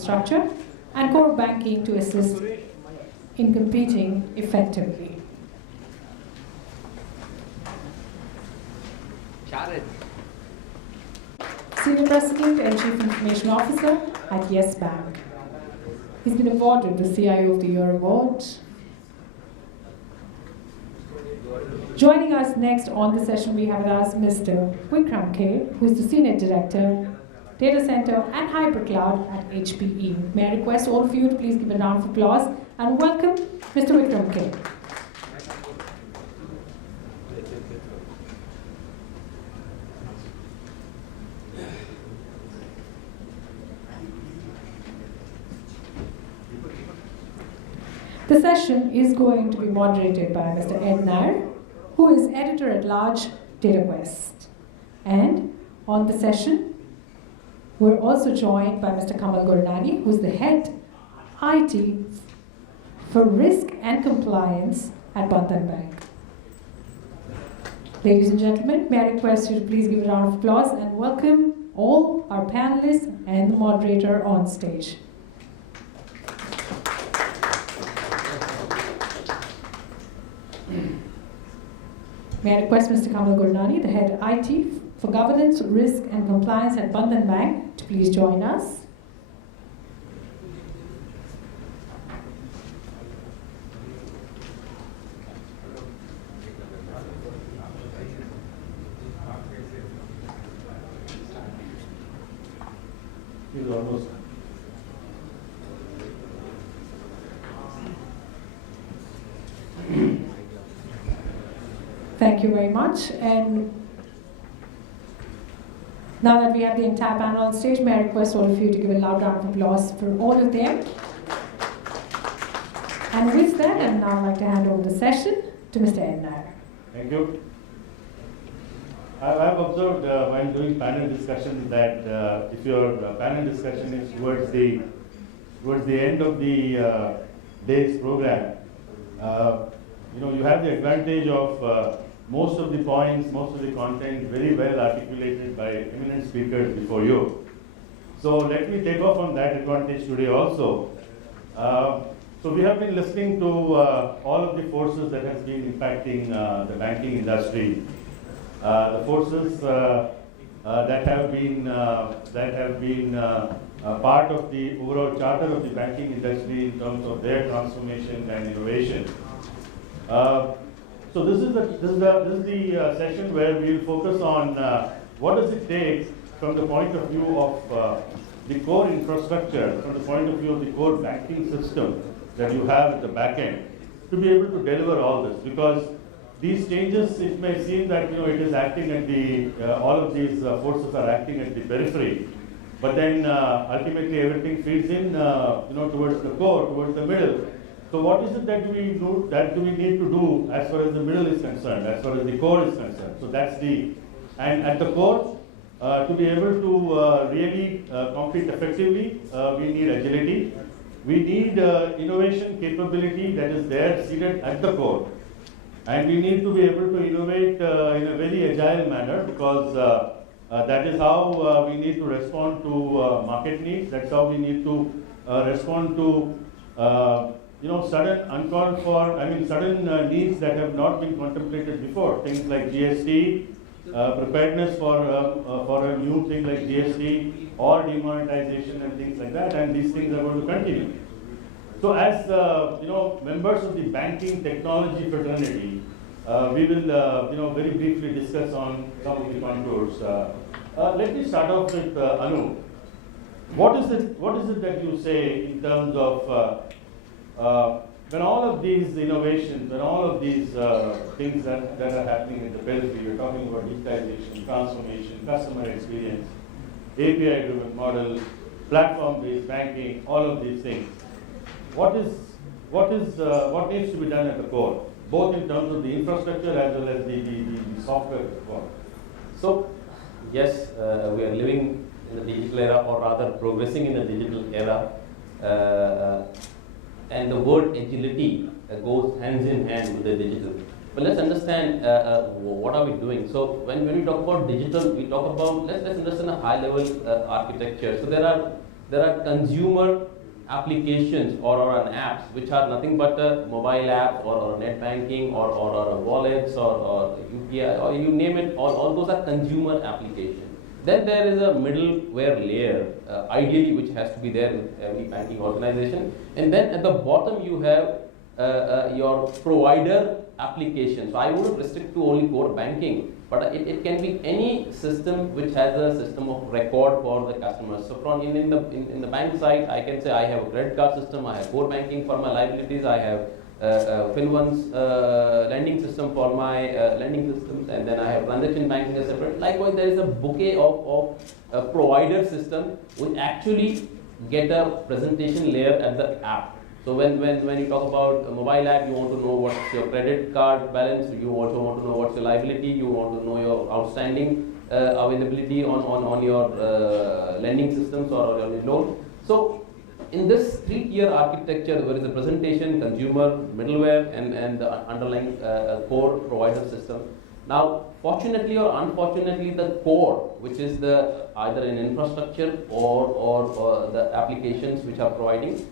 structure and core banking to assist in competing effectively. Senior President and Chief Information Officer at Yes Bank. He's been awarded the CIO of the Year Award. Joining us next on the session, we have with us Mr. Vikram K, who is the Senior Director, Data Center and Hybrid Cloud at HPE. May I request all of you to please give a round of applause and welcome Mr. Vikram K. The session is going to be moderated by Mr. Ed Nair, who is Editor-at-Large DataQuest. And on the session, we're also joined by Mr. Kamal Gurnani, who's the Head IT for Risk and Compliance at Bandhan Bank. Ladies and gentlemen, may I request you to please give a round of applause and welcome all our panelists and the moderator on stage. May I request Mr. Kamal Gurnani, the Head IT for Governance, Risk and Compliance at Bandhan Bank, to please join us. Thank you very much. And now that we have the entire panel on stage, may I request all of you to give a loud round of applause for all of them. And with that, I'd now like to hand over the session to Mr. Ed Nair. Thank you. I've observed while doing panel discussions that if your panel discussion is towards the end of the day's program, you have the advantage of most of the points, most of the content very well articulated by eminent speakers before you. So let me take off on that advantage today also. So we have been listening to all of the forces that has been impacting the banking industry. The forces that have been part of the overall charter of the banking industry in terms of their transformation and innovation. So this is the session where we will focus on what does it take from the point of view of the core infrastructure, from the point of view of the core banking system that you have at the back end, to be able to deliver all this. Because these changes, it may seem that it is acting at the all of these forces are acting at the periphery, but then ultimately everything feeds in towards the core, towards the middle. So what is it that do we need to do as far as the middle is concerned, as far as the core is concerned? So that's and at the core, to be able to really compete effectively, we need agility. We need innovation capability that is there seated at the core. And we need to be able to innovate in a very agile manner, because that is how we need to respond to market needs. That's how we need to respond to sudden uncalled for, sudden needs that have not been contemplated before. Things like GST, preparedness for a new thing like GST or demonetization and things like that, and these things are going to continue. So as members of the banking technology fraternity, we will very briefly discuss on some of the contours. Let me start off with Anu. What is it that you say in terms of when all of these innovations, when all of these things that are happening in the periphery, you're talking about digitization, transformation, customer experience, API-driven models, platform-based banking, all of these things. What needs to be done at the core, both in terms of the infrastructure as well as the software at the core? So, yes, we are living in the digital era, or rather progressing in the digital era. And the word agility goes hands in hand with the digital. But let's understand what are we doing. So when we talk about digital, we talk about, let's understand a high level architecture. So there are there are consumer applications or an apps which are nothing but a mobile app or net banking or wallets or UPI or you name it, all those are consumer applications. Then there is a middleware layer, ideally which has to be there in every banking organization. And then at the bottom you have your provider application. So I wouldn't restrict to only core banking, but it can be any system which has a system of record for the customers. So from in the bank side, I can say I have a credit card system, I have core banking for my liabilities, I have FinOne's lending system for my lending systems, and then I have transaction banking as separate. Likewise, there is a bouquet of provider system which actually get a presentation layer at the app. So when you talk about a mobile app, you want to know what's your credit card balance, you also want to know what's your liability, you want to know your outstanding availability on your lending systems or your loan. So in this three-tier architecture, there is a presentation, consumer, middleware, and the underlying core provider system. Now, fortunately or unfortunately, the core, which is the either an infrastructure or the applications which are providing,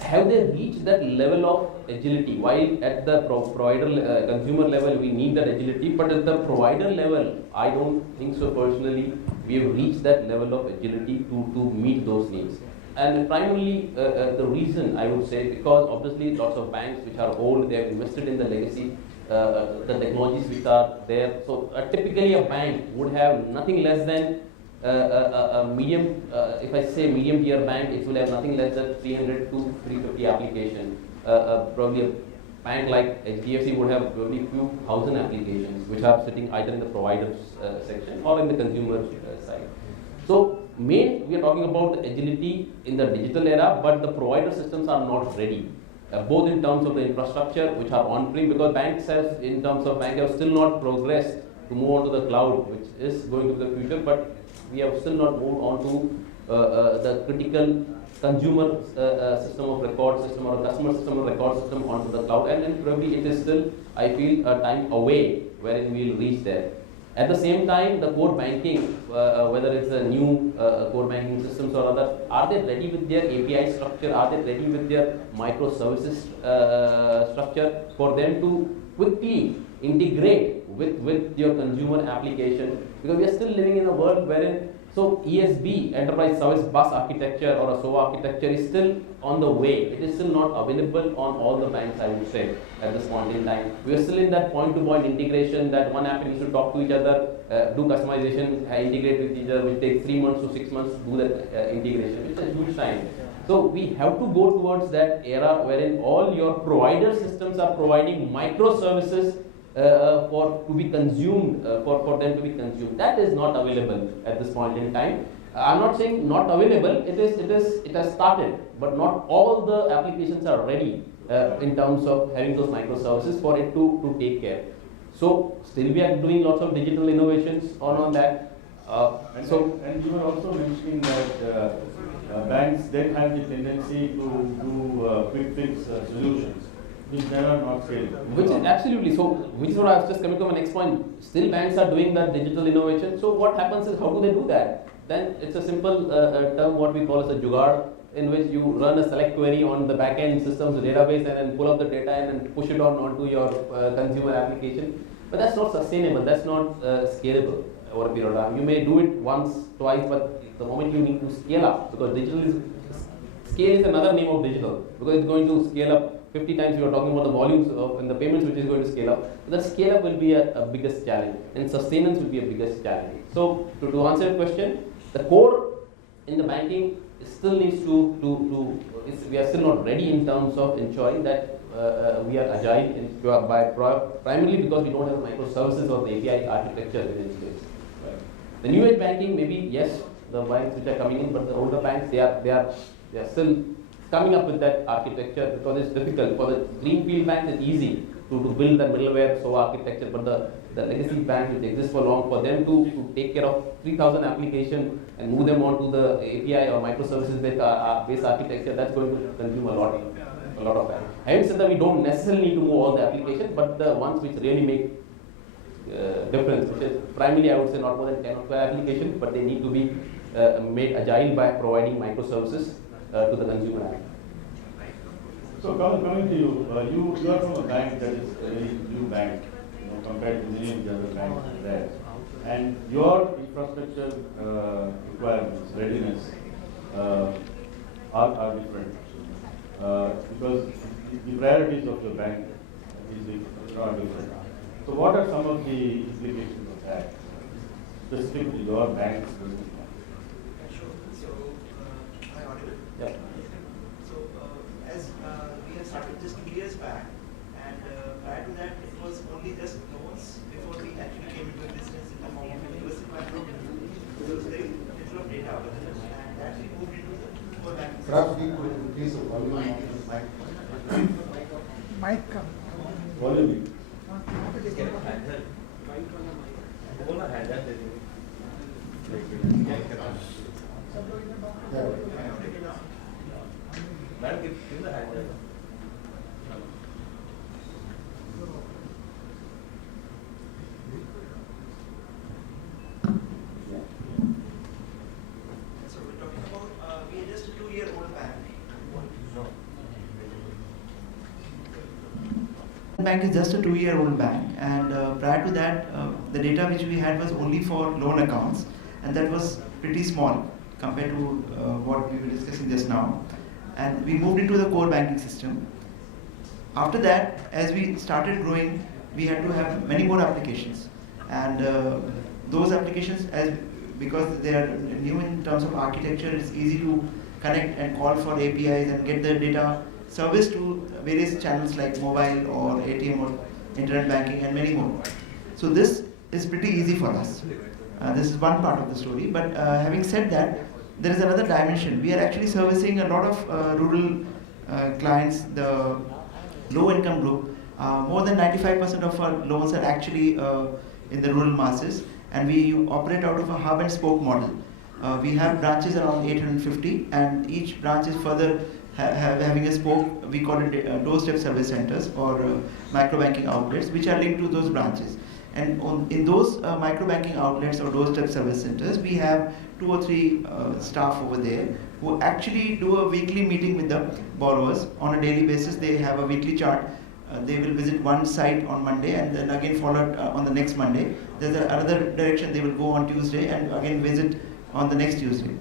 have they reached that level of agility? While at the provider consumer level we need that agility, but at the provider level, I don't think so personally we have reached that level of agility to meet those needs. And primarily the reason I would say, because obviously lots of banks which are old, they have invested in the legacy, the technologies which are there. So typically a bank would have nothing less than a medium, if I say medium tier bank, it will have nothing less than 300 to 350 applications. Probably a bank like HDFC would have probably few thousand applications which are sitting either in the providers section or in the consumer side. So we are talking about the agility in the digital era, but the provider systems are not ready. Both in terms of the infrastructure which are on-prem, because banks have, in terms of bank, have still not progressed to move on to the cloud, which is going to be the future, but we have still not moved on to the critical consumer system of record system or customer system of record system onto the cloud, and probably it is still, I feel, a time away wherein we will reach there. At the same time, the core banking, whether it's a new core banking systems or other, are they ready with their API structure? Are they ready with their microservices structure for them to quickly integrate with your consumer application? Because we are still living in a world wherein, so ESB, Enterprise Service Bus Architecture or a SOA architecture is still on the way. It is still not available on all the banks, I would say, at this point in time. We are still in that point-to-point integration, that one app needs to talk to each other, do customization, integrate with each other, which takes 3 months to 6 months to do that integration, which is a huge time. So we have to go towards that era wherein all your provider systems are providing microservices to be consumed, for them to be consumed. That is not available at this point in time. I'm not saying not available, it has started, but not all the applications are ready in terms of having those microservices for it to take care. So still we are doing lots of digital innovations on that. And you were also mentioning that banks then have the tendency to do quick fix solutions, which never not scalable. Which is absolutely so. Which is what I was just coming to my next point. Still, banks are doing that digital innovation. So what happens is, how do they do that? Then it's a simple term, what we call as a jugaad, in which you run a select query on the backend systems, the database, and then pull up the data and then push it onto your consumer application. But that's not sustainable. That's not scalable over a period of time. You may do it once, twice, but the moment you need to scale up, because scale is another name of digital, because it's going to scale up 50 times. We are talking about the volumes and the payments which is going to scale up. So that scale up will be a biggest challenge, and sustenance will be a biggest challenge. So to answer your question, the core in the banking still needs we are still not ready in terms of ensuring that we are agile primarily because we don't have microservices or the API architecture within space. The new age banking, maybe yes, the banks which are coming in, but the older banks they are still coming up with that architecture, because it's difficult. For the greenfield banks, it's easy to build the middleware SOA architecture, but the legacy banks which exist for long, for them to take care of 3,000 applications and move them onto the API or microservices based architecture, that's going to consume a lot of time. Having said that, we don't necessarily need to move all the applications, but the ones which really make difference, which is primarily, I would say, not more than 10 or 12 applications, but they need to be made agile by providing microservices to the consumer app. So coming to you, you are from a bank that is a very new bank, compared to many of the other banks there, and your infrastructure requirements, readiness, are different because the priorities of your bank are different. So what are some of the implications of that, specifically your bank's business? Am I audible? Yeah. So, as we have started just 2 years back, and prior to that, it was only just loans before we actually came into a business in the form of universal micro. There was very little of data available, and that we moved into the core banking system. Perhaps we could increase the volume of this mic. Volume. So we're talking about, we are just a 2-year-old bank. Bank is just a 2-year-old bank, and prior to that, the data which we had was only for loan accounts, and that was pretty small compared to what we were discussing just now. And we moved into the core banking system. After that, as we started growing, we had to have many more applications, and those applications, because they are new in terms of architecture, it's easy to connect and call for APIs and get the data service to various channels like mobile or ATM or internet banking and many more. So this is pretty easy for us. This is one part of the story. But having said that, there is another dimension. We are actually servicing a lot of rural clients, the low-income group. More than 95% of our loans are actually in the rural masses, and we operate out of a hub and spoke model. We have branches around 850, and each branch is further having a spoke. We call it doorstep service centers or micro banking outlets, which are linked to those branches. And in those micro banking outlets or doorstep service centers, we have 2 or 3 staff over there who actually do a weekly meeting with the borrowers on a daily basis. They have a weekly chart. They will visit one site on Monday and then again follow on the next Monday. There's another direction they will go on Tuesday and again visit on the next Tuesday.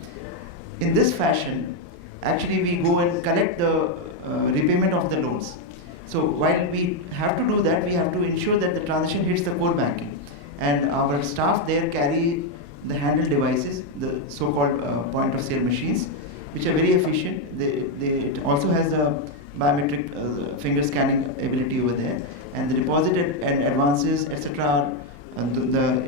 In this fashion, actually we go and collect the repayment of the loans. So while we have to do that, we have to ensure that the transaction hits the core banking. And our staff there carry the handheld devices, the so-called point of sale machines, which are very efficient. It also has a biometric finger scanning ability over there. And the deposit and advances, etc., the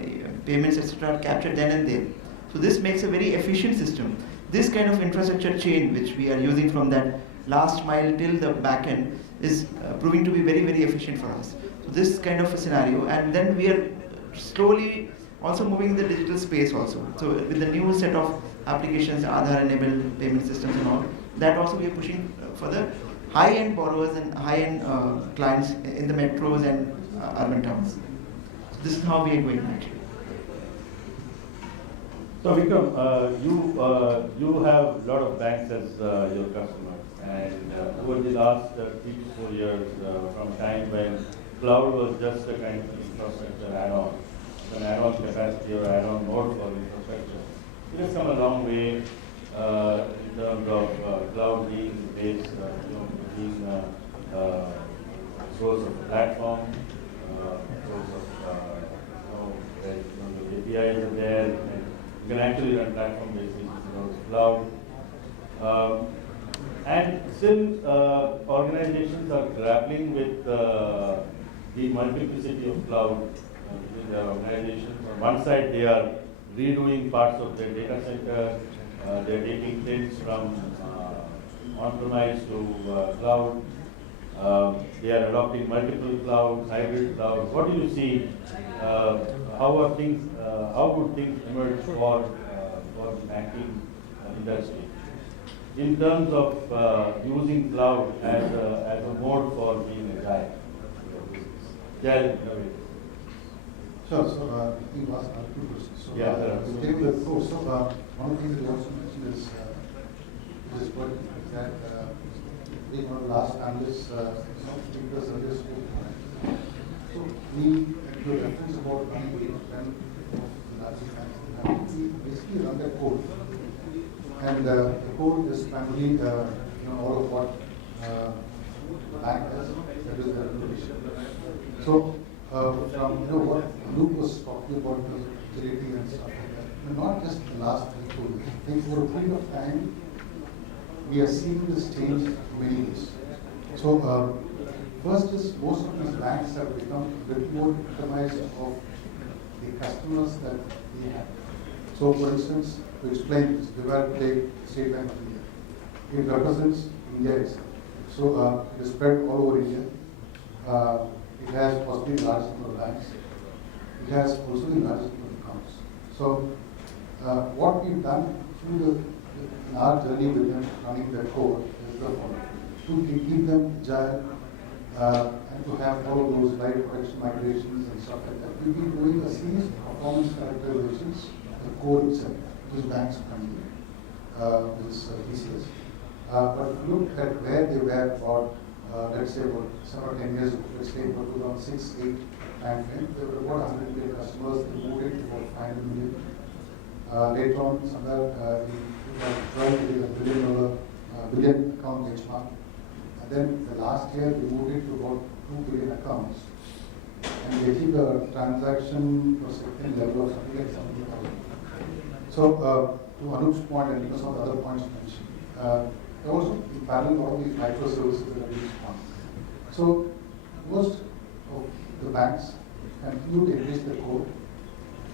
payments, etc., are captured then and there. So this makes a very efficient system. This kind of infrastructure chain, which we are using from that last mile till the back end, is proving to be very, very efficient for us. So this kind of a scenario, and then we are slowly also moving in the digital space also. So with the new set of applications, Aadhaar-enabled payment systems and all, that also we are pushing for the high-end borrowers and high-end clients in the metros and urban towns. So this is how we are going actually. So Vikram, you have a lot of banks as your customers, and over the last 3 to 4 years, from time when cloud was just a kind of infrastructure add-on, an add-on capacity or add-on mode for infrastructure, it has come a long way in terms of cloud being the base, being a source of platform, source of where the APIs are there. You can actually run platform basis cloud. And still organizations are grappling with the multiplicity of cloud within their organizations. On one side, they are redoing parts of their data center. They are taking things from on-premise to cloud. They are adopting multiple clouds, hybrid clouds. What do you see? How would things emerge for the banking industry in terms of using cloud as a mode for being agile? Sure, so you asked two questions. So, Yeah, there are. to take the course, so one of the things that you also mentioned is, which is good, is that being one of the last analysts, keep the service. So we do reference about running when we basically run the code. And the code is primarily all of what the bank does, that is the regulation. So from what Luke was talking about the agility and stuff like that, not just the last 3 years. I think for a period of time we are seeing this change in many ways. So first is most of these banks have become a bit more optimized of the customers that they have. So for instance, to explain this, Vivat Lake State Bank of India. It represents India itself. So it is spread all over India. It has possibly the largest number of banks. It has also the largest number of accounts. So what we've done through in our journey with them running the code is the following. To keep them agile and to have all of those live production migrations and stuff like that. We've been doing a series of performance characterizations, the code itself, which is banks currently, which is TCS. But look at where they were about, let's say about 7 or 10 years ago, let's say about 2006-8 time frame, there were about 100 million customers, they moved it to about 500 million. Later on, somewhere in 2012, there was a billion account benchmark. And then the last year, we moved it to about 2 billion accounts. And we achieved a transaction per second level of something like 70,000. So, to Anup's point and some of the other points mentioned, there also in parallel all these microservices that are being spun. So, most of the banks continue to increase the code.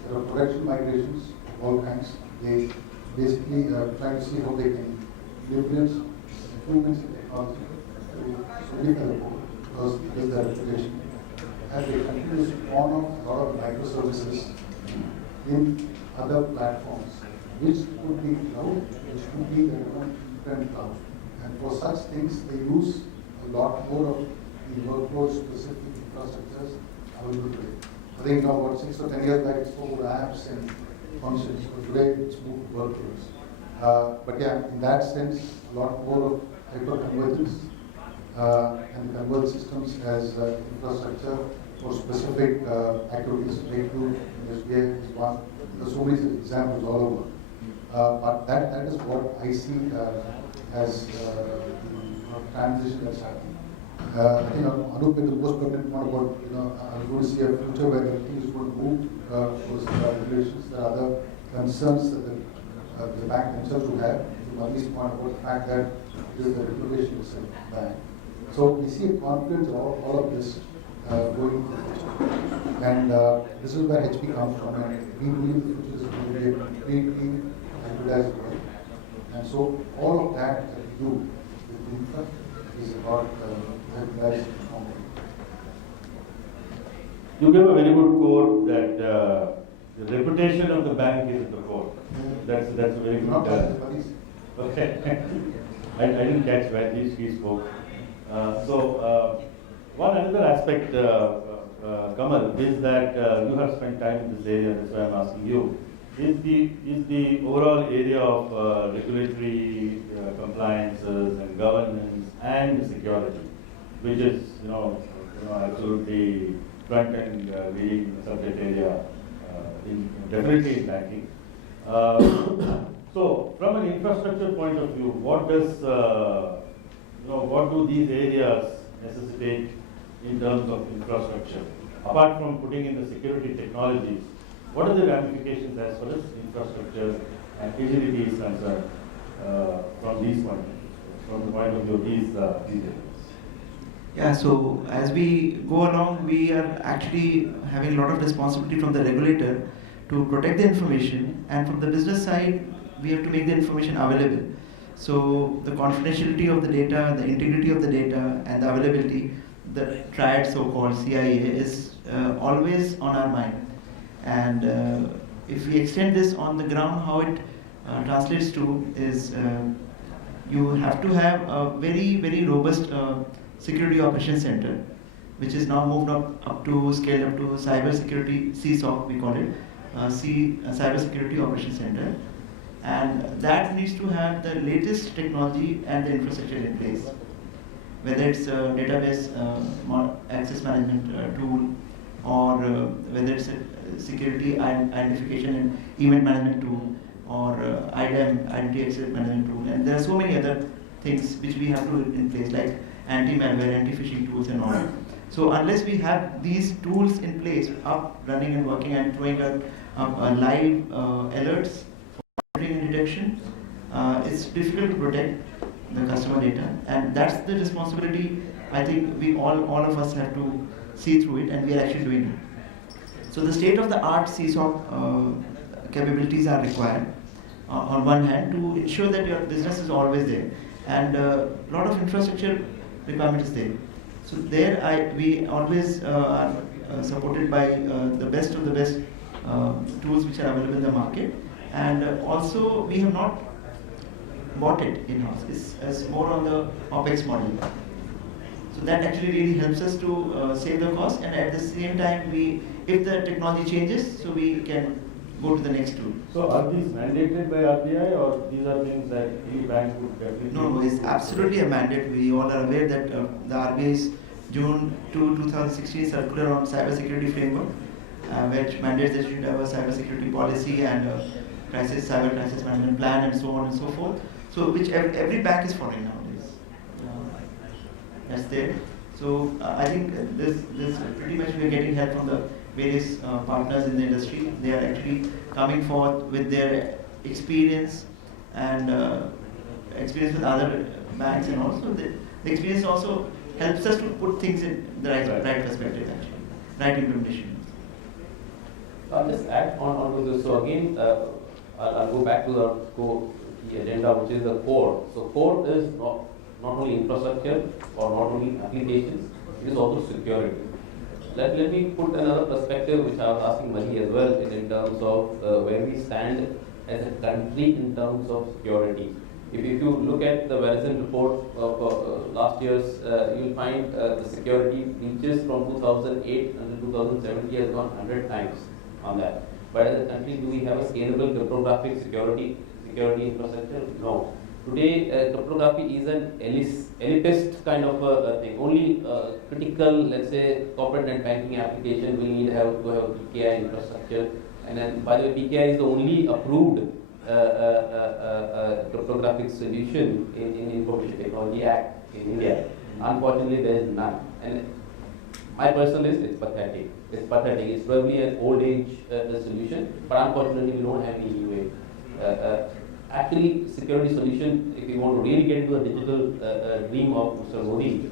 There are production migrations of all kinds. They basically try to see how they can influence improvements in technology to modify the code, because it is the reputation. And they continue to spawn off a lot of microservices in other platforms, which could be cloud, which could be their own different cloud. And for such things, they use a lot more of the workload-specific infrastructures available today. I think now about 6 or 10 years back, it's called apps and functions. So today, it's moved to workloads. But yeah, in that sense, a lot more of hyper-convergence and converged systems as infrastructure for specific activities. Breakthrough in SBI is one. There's so many examples all over. But that is what I see as the transition that's happening. I think Anup made the most pertinent point about, I'm going to see a future where everything is going to move towards regulations. There are other concerns that the bank themselves will have. At least point about the fact that it is the regulation itself of the bank. So we see a confluence of all of this going into the future. And this is where HP comes from, and we believe the future is going to be a completely hybridized world. And so all of that we do with infra is about hybridized performance. You gave a very good quote that the reputation of the bank is at the core. That's a very good. Not Okay. I didn't catch where he spoke. One another aspect, Kamal, is that you have spent time in this area. That's why I'm asking you. Is the overall area of regulatory compliances and governance and security, which is absolutely front end leading subject area, definitely in banking. So, from an infrastructure point of view, what do these areas necessitate in terms of infrastructure? Apart from putting in the security technologies, what are the ramifications as far as infrastructure and agility is concerned from the point of view of these areas? Yeah, so as we go along, we are actually having a lot of responsibility from the regulator to protect the information, and from the business side, we have to make the information available. So the confidentiality of the data, the integrity of the data, and the availability, the triad so-called CIA, is always on our mind. And if we extend this on the ground, how it translates to is you have to have a very, very robust security operations center, which is now moved up to scaled up to cyber security CSOC, we call it, cyber security operations center, and that needs to have the latest technology and the infrastructure in place, whether it's a database access management tool, or whether it's a security identification and event management tool, or IDAM, identity access management tool, and there are so many other things which we have to in place, like anti-malware, anti-phishing tools and all. So unless we have these tools in place, up, running and working, and throwing a live alerts for monitoring and detection, it's difficult to protect the customer data, and that's the responsibility I think we all of us have to see through it, and we are actually doing it. So the state-of-the-art CSOC capabilities are required on one hand to ensure that your business is always there, and a lot of infrastructure requirement is there. So there we always are supported by the best of the best tools which are available in the market, and also we have not bought it in-house. It's more on the OpEx model. So that actually really helps us to save the cost, and at the same time, if the technology changes, so we can go to the next tool. So are these mandated by RBI, or these are things that any bank would definitely? No, it's absolutely a mandate. We all are aware that the RBI's June 2, 2016 circular on cybersecurity framework, which mandates that you should have a cybersecurity policy and a cyber crisis management plan, and so on and so forth. So which every bank is following nowadays. That's there. So I think this pretty much we are getting help from the various partners in the industry. They are actually coming forth with their experience and experience with other banks, and also the experience also helps us to put things in the right perspective, actually, right implementation. I'll just add on to this. So again, I'll go back to the agenda, which is the core. So core is not only infrastructure or not only applications, it is also security. Let me put another perspective, which I was asking Mali as well, in terms of where we stand as a country in terms of security. If you look at the Verizon report of last year's, you will find the security breaches from 2008 until 2017 has gone 100 times on that. But as a country, do we have a scalable cryptographic security infrastructure? No. Today, cryptography is an elitist kind of a thing. Only critical, let's say, corporate and banking application will need to have PKI infrastructure. And then, by the way, PKI is the only approved cryptographic solution in Information Technology Act in India. Unfortunately, there is none. And my personal list, it's pathetic. It's pathetic. It's probably an old age solution, but unfortunately, we don't have any leeway. Actually, security solution, if we want to really get into the digital dream of Mr. Modi,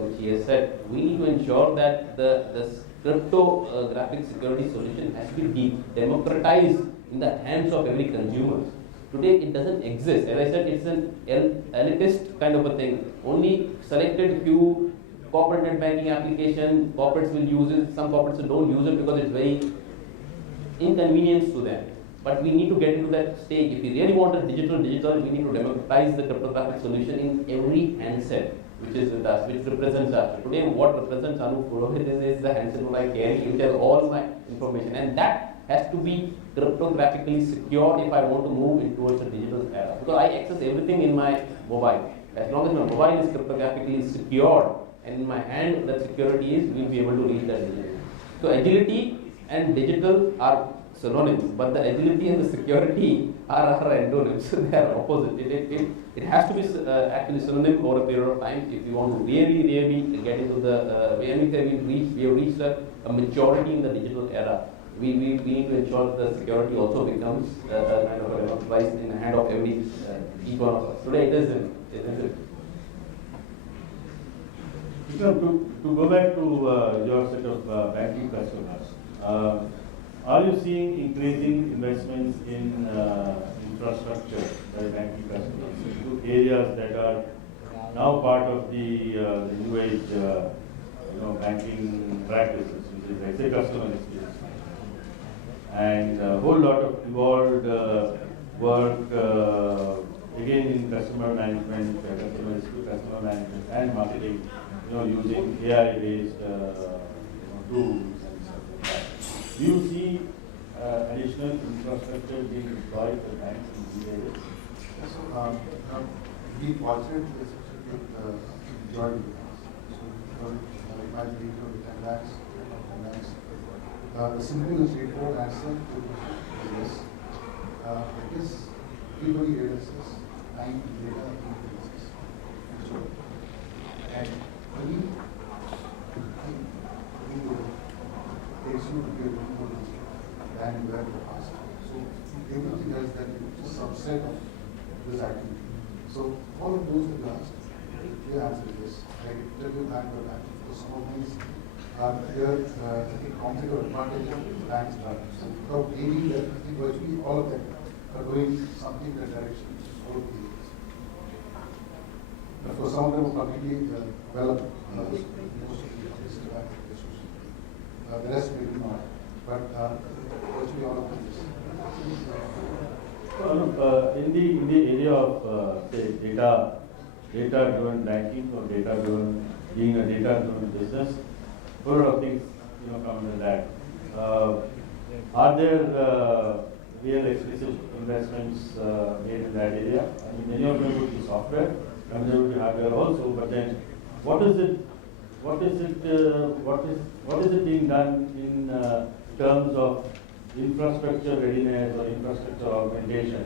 which he has said, we need to ensure that the cryptographic security solution has to be democratized in the hands of every consumer. Today, it doesn't exist. As I said, it's an elitist kind of a thing. Only selected few corporate and banking application, corporates will use it. Some corporates don't use it because it's very inconvenience to them. But we need to get into that stage. If we really want a digital, we need to democratize the cryptographic solution in every handset, which is with us, which represents us. Today, what represents Anup Purohit is the handset I carry, which has all my information, and that has to be cryptographically secured if I want to move in towards a digital era. Because I access everything in my mobile. As long as my mobile is cryptographically secured, and in my hand that security is, we'll be able to reach that digital. So agility and digital are synonyms, but the agility and the security are antonyms. They are opposite. It has to be actually synonym over a period of time if you want to really get into the we have reached a maturity in the digital era. We need to ensure that the security also becomes kind of a democratized in the hand of every each one of us. Today it isn't. To go back to your set of banking customers, are you seeing increasing investments in infrastructure by banking customers into areas that are now part of the new age banking practices, which is, let's say, customer experience, and a whole lot of involved work again in customer management, customer management and marketing using AI-based tools and stuff like that. Do you see additional infrastructure being deployed for banks in these areas? So, we fortunate especially with joint accounts. So, it might be 10 lakhs, 10 lakhs. The simple and straightforward answer to the question is yes. Because everybody realizes time and data increases. And we takes you to be a little more than you were in the past. So everything else that you just subset of this activity. So all of those that you asked, the answer is yes. I can tell you that by that. Because some of these are there, I think, competitive advantage of banks are. So without aiming that, I think virtually all of them are doing something in that direction, all of the areas. Of course, some of them are completely developed. Most of the digital bank institutions. The rest maybe not. But virtually all of them is. In the area of say data-driven banking or data-driven being a data-driven business, a lot of things come into that. Are there real explicit investments made in that area? I mean, many of them would be software, and there would be hardware also. But then, what is it being done in terms of infrastructure readiness or infrastructure augmentation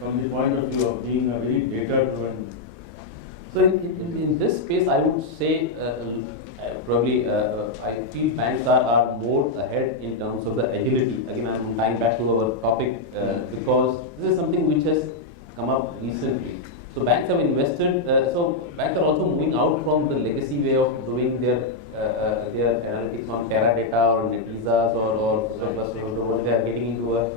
from the point of view of being a very data-driven? So in this space, I would say probably I feel banks are more ahead in terms of the agility. Again, I'm tying back to our topic because this is something which has come up recently. So banks have invested. So banks are also moving out from the legacy way of doing their analytics on Teradata or Netezas or they are getting into a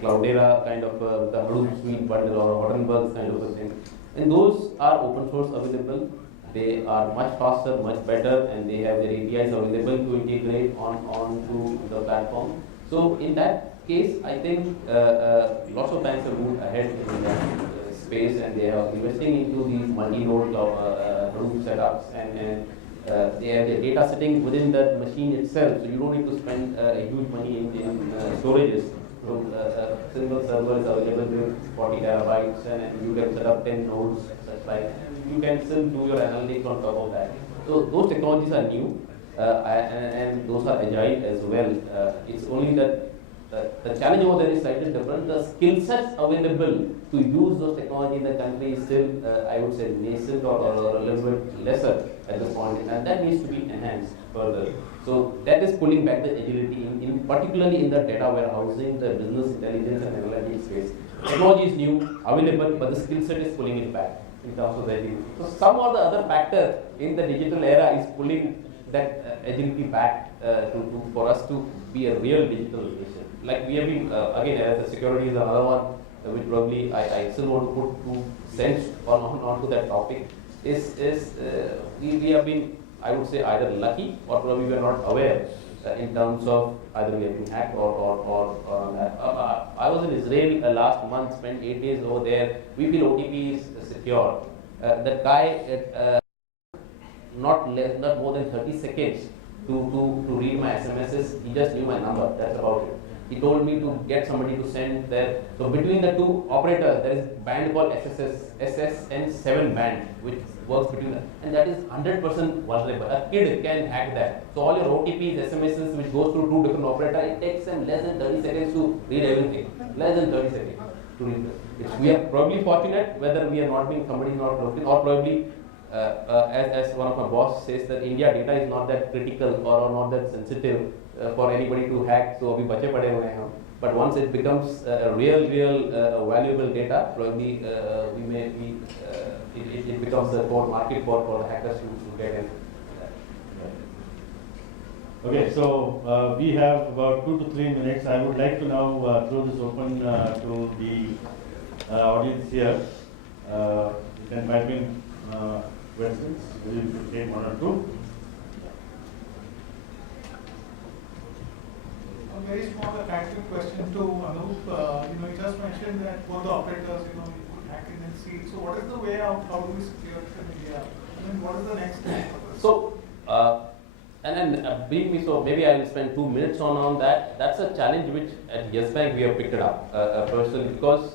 Cloudera kind of the Hadoop suite bundle or Hortonworks kind of a thing. And those are open source available. They are much faster, much better, and they have their APIs available to integrate onto the platform. So in that case, I think lots of banks have moved ahead in that space, and they are investing into these multi-node Hadoop setups, and they have their data sitting within that machine itself. So you don't need to spend a huge money in storages. So single server is available with 40 terabytes, and you can set up 10 nodes, such like you can still do your analytics on top of that. So those technologies are new, and those are agile as well. It's only that the challenge over there is slightly different. The skill sets available to use those technology in the country is still, I would say, nascent or a little bit lesser at this point, and that needs to be enhanced further. So that is pulling back the agility, in particularly in the data warehousing, the business intelligence and analytics space. Technology is new, available, but the skill set is pulling it back in terms of the agility. So some or the other factor in the digital era is pulling that agility back for us to be a real digital nation. Like we have been, again, as the security is another one, which probably I still want to put 2 cents onto that topic, we have been, I would say, either lucky or probably we are not aware in terms of either we have been hacked or I was in Israel last month, spent 8 days over there. We feel OTP is secure. That guy, not more than 30 seconds to read my SMSs. He just knew my number. That's about it. He told me to get somebody to send there. So between the two operators, there is a band called SSN7 band, which works between them, and that is 100% vulnerable. A kid can hack that. So all your OTPs, SMSs, which goes through 2 different operators, it takes them less than 30 seconds to read everything. Less than 30 seconds to read it. We are probably fortunate whether we are not being somebody is not broken, or probably as one of my boss says that India data is not that critical or not that sensitive for anybody to hack. So we bache pade hue hain. But once it becomes real valuable data, probably it becomes a core market for the hackers to get in. Okay, so we have about 2 to 3 minutes. I would like to now throw this open to the audience here. You can type in questions. We will take 1 or 2. A very small tactical question to Anup. You just mentioned that both the operators, hacking and steal. So what is the way out? How do we secure it in India? I mean, what is the next step for this? So, being me, so maybe I'll spend 2 minutes on that. That's a challenge which at Yes Bank we have picked it up personally, because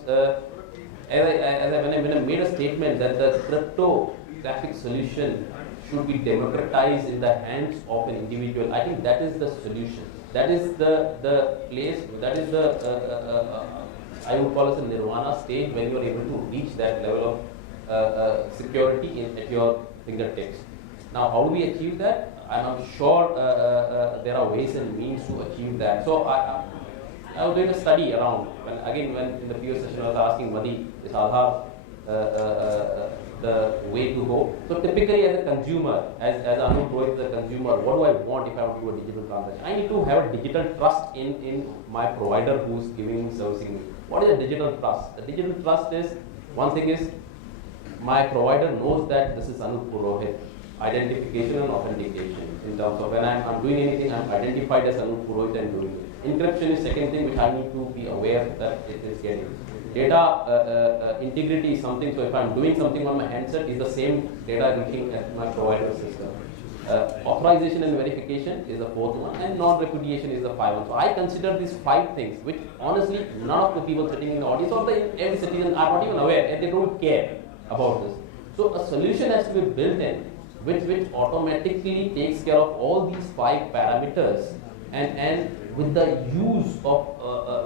when I made a statement that the cryptographic solution should be democratized in the hands of an individual, I think that is the solution. That is the place, that is the, I would call it a nirvana stage when you are able to reach that level of security at your fingertips. Now, how do we achieve that? I'm sure there are ways and means to achieve that. So I was doing a study around, when in the previous session I was asking Madi, is Aadhaar the way to go? So typically as a consumer, as Anu Rohit is a consumer, what do I want if I want to do a digital transaction? I need to have a digital trust in my provider who's giving me, servicing me. What is a digital trust? The digital trust is, one thing is, my provider knows that this is Anup Purohit. Identification and authentication. In terms of when I'm doing anything, I'm identified as Anup Purohit and doing it. Encryption is second thing which I need to be aware that it is getting. Data integrity is something, so if I'm doing something on my handset, is the same data reaching at my provider system. Authorization and verification is the fourth one, and non-repudiation is the fifth one. So I consider these 5 things, which honestly none of the people sitting in the audience or every citizen are not even aware, and they don't care about this. So a solution has to be built in which automatically takes care of all these 5 parameters, and with the use of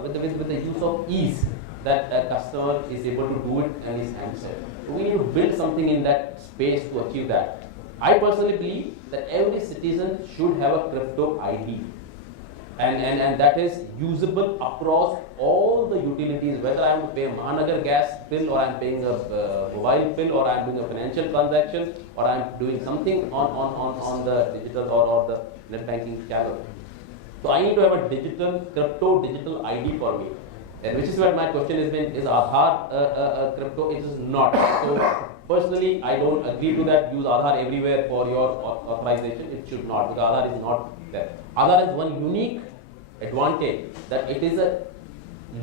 with the use of ease that a customer is able to do it and his handset. So we need to build something in that space to achieve that. I personally believe that every citizen should have a crypto ID, and that is usable across all the utilities, whether I am to pay a Mahanagar gas bill, or I am paying a mobile bill, or I am doing a financial transaction, or I am doing something on the digital or the net banking channel. So I need to have a digital ID for me. And which is what my question has been, is Aadhaar crypto? It is not. So personally, I don't agree to that. Use Aadhaar everywhere for your authorization. It should not, because Aadhaar is not there. Aadhaar has one unique advantage, that it is a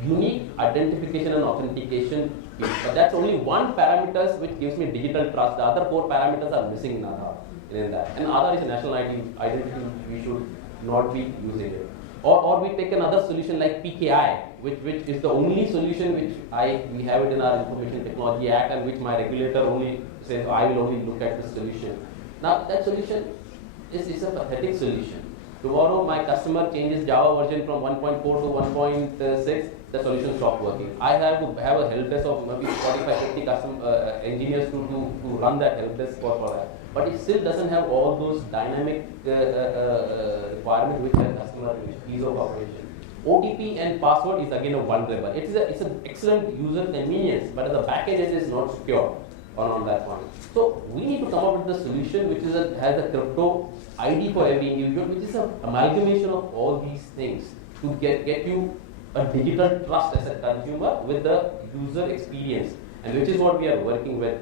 unique identification and authentication key. But that's only one parameter which gives me digital trust. The other 4 parameters are missing in Aadhaar. In that. And Aadhaar is a national identity. We should not be using it. Or we take another solution like PKI, which is the only solution which we have it in our Information Technology Act, and which my regulator only says, I will only look at this solution. Now that solution is a pathetic solution. Tomorrow my customer changes Java version from 1.4 to 1.6, the solution stops working. I have to have a help desk of maybe 45-50 engineers to run that help desk for that. But it still doesn't have all those dynamic requirements which a customer ease of operation. OTP and password is again a vulnerable. It's an excellent user convenience, but the backend it is not secure on that one. So we need to come up with the solution which has a crypto ID for every individual, which is an amalgamation of all these things to get you a digital trust as a consumer with the user experience, and which is what we are working with,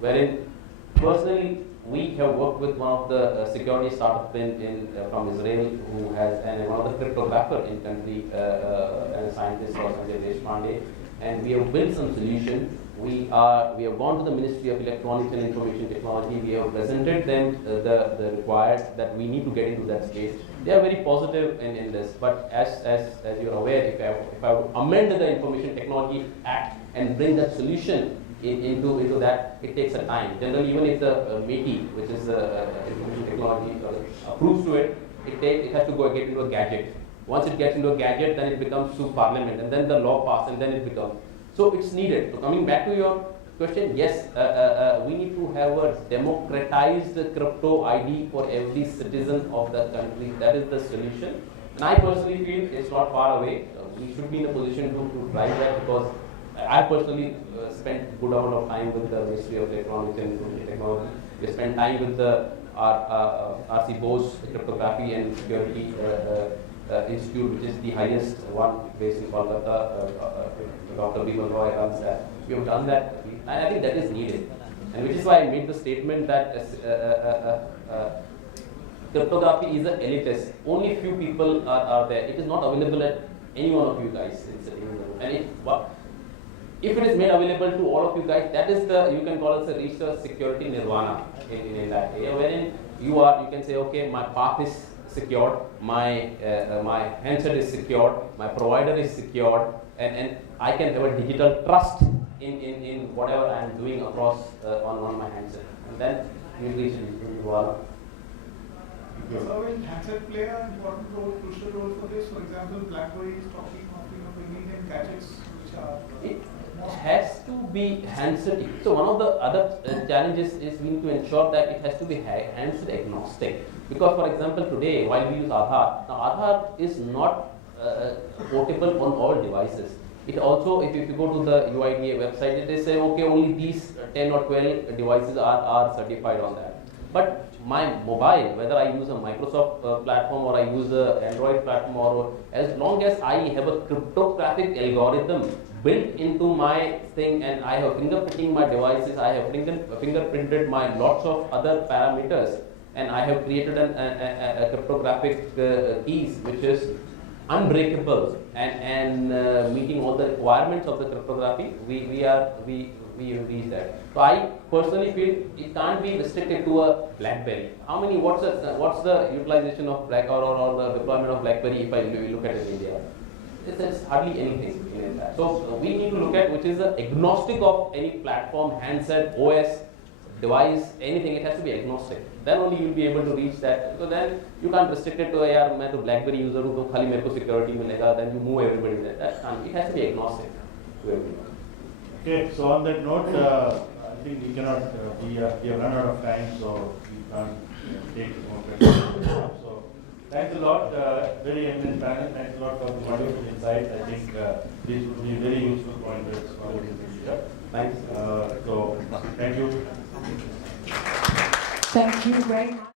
wherein personally we have worked with one of the security startup from Israel who has, and one of the cryptographer in country and a scientist called Sanjay Deshpande, and we have built some solution. We have gone to the Ministry of Electronics and Information Technology. We have presented them the required that we need to get into that space. They are very positive in this, but as you are aware, if I have to amend the Information Technology Act and bring that solution into that, it takes a time. Generally, even if the MeitY, which is Information Technology, approves to it, it has to get into a gadget. Once it gets into a gadget, then it becomes to Parliament, and then the law passes, and then it becomes. So it's needed. So coming back to your question, yes, we need to have a democratized crypto ID for every citizen of the country. That is the solution. And I personally feel it's not far away. We should be in a position to drive that, because I personally spent a good amount of time with the Ministry of Electronics and Information Technology. We spent time with the RC Bose Cryptography and Security Institute, which is the highest one based in Kolkata. Dr. Bimal Roy runs that. We have done that, and I think that is needed. And which is why I made the statement that cryptography is an elitist. Only few people are there. It is not available at any one of you guys in the room. And if it is made available to all of you guys, that is the, you can call it the reach the security nirvana in that area, wherein you can say, okay, my path is secured, my handset is secured, my provider is secured, and I can have a digital trust in whatever I am doing across on my handset, and then you reach nirvana. So will handset play an important role, crucial role for this? For example, BlackBerry is talking of bringing in gadgets which are. It has to be handset. So one of the other challenges is we need to ensure that it has to be handset agnostic. Because for example, today while we use Aadhaar, now Aadhaar is not portable on all devices. It also, if you go to the UIDA website, they say, okay, only these 10 or 12 devices are certified on that. But my mobile, whether I use a Microsoft platform or I use an Android platform, or as long as I have a cryptographic algorithm built into my thing, and I have fingerprinting my devices, I have fingerprinted my lots of other parameters, and I have created a cryptographic keys which is unbreakable and meeting all the requirements of the cryptography, we reach that. So I personally feel it can't be restricted to a BlackBerry. What's the utilization of or the deployment of BlackBerry if we look at it in India? It's hardly anything in that. So we need to look at which is the agnostic of any platform, handset, OS, device, anything. It has to be agnostic. Then only you will be able to reach that. So then you can't restrict it to yaar main to BlackBerry user hu to khali mere ko security milega. Then you move everybody there. That can't be. It has to be agnostic to everyone. Okay, so on that note, I think we cannot, we have run out of time, so we can't take more questions. So thanks a lot, very eminent panel. Thanks a lot for the wonderful insights. I think these would be very useful pointers for the future. Thanks. So thank you. Thank you very much.